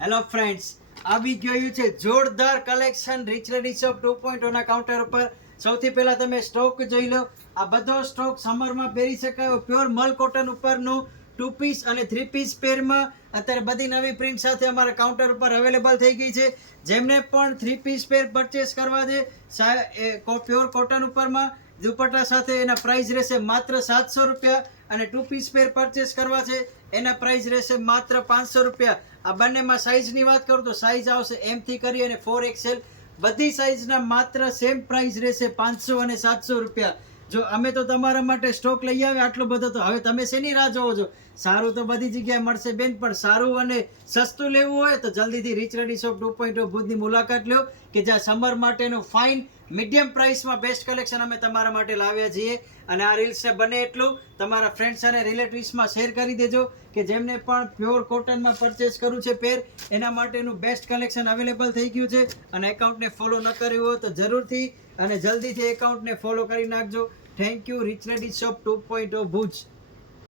Hello friends, આવી ગયું છે જોરદાર કલેક્શન રીચ રેડી શોપ 2.0 ના કાઉન્ટર ઉપર. સૌથી પહેલા તમે સ્ટોક જોઈ લો. આ બધો સ્ટોક સમરમાં પહેરી શકાય પ્યોર મલ કોટન ઉપરનું 2 પીસ અને 3 પીસ પેરમાં અત્યારે બધી નવી પ્રિન્ટ સાથે અમારા કાઉન્ટર ઉપર અવેલેબલ થઈ ગઈ છે. જેમને પણ 3 પીસ પેર પરચેસ કરવા છે પ્યોર કોટન ઉપરમાં દુપટ્ટા સાથે એના પ્રાઇસ રહેશે માત્ર 700 રૂપિયા અને 2 પીસ પેર પરચેસ કરવા છે એના પ્રાઇસ રહેશે માત્ર 500 રૂપિયા. આ બંનેમાં સાઇઝની વાત કરું તો સાઇઝ આવશે M થી કરી અને 4XL બધી સાઇઝના માત્ર સેમ પ્રાઇસ રહેશે 500 અને 700 રૂપિયા. જો અમે તો તમારા માટે સ્ટોક લઈ આવે આટલો બધો, તો હવે તમે શેની રાહ જોવો છો? સારું તો બધી જગ્યાએ મળશે બેન, પણ સારું અને સસ્તું લેવું હોય તો જલ્દીથી રીચ રેડી શોપ 2.0 ભુજની મુલાકાત લો કે જ્યાં સમર માટેનું ફાઇન મીડિયમ પ્રાઇસમાં બેસ્ટ કલેક્શન અમે તમારા માટે લાવ્યા છીએ. અને આ રીલ્સને બને એટલું તમારા ફ્રેન્ડ્સ અને રિલેટિવ્સમાં શેર કરી દેજો કે જેમને પણ પ્યોર કોટનમાં પરચેસ કરવું છે પેર, એના માટેનું બેસ્ટ કલેક્શન અવેલેબલ થઈ ગયું છે. અને એકાઉન્ટને ફોલો ન કર્યું હોય તો જરૂરથી અને જલ્દીથી એકાઉન્ટને ફોલો કરી નાખજો. Thank you. Rich ready shop 2.0 Bhuj.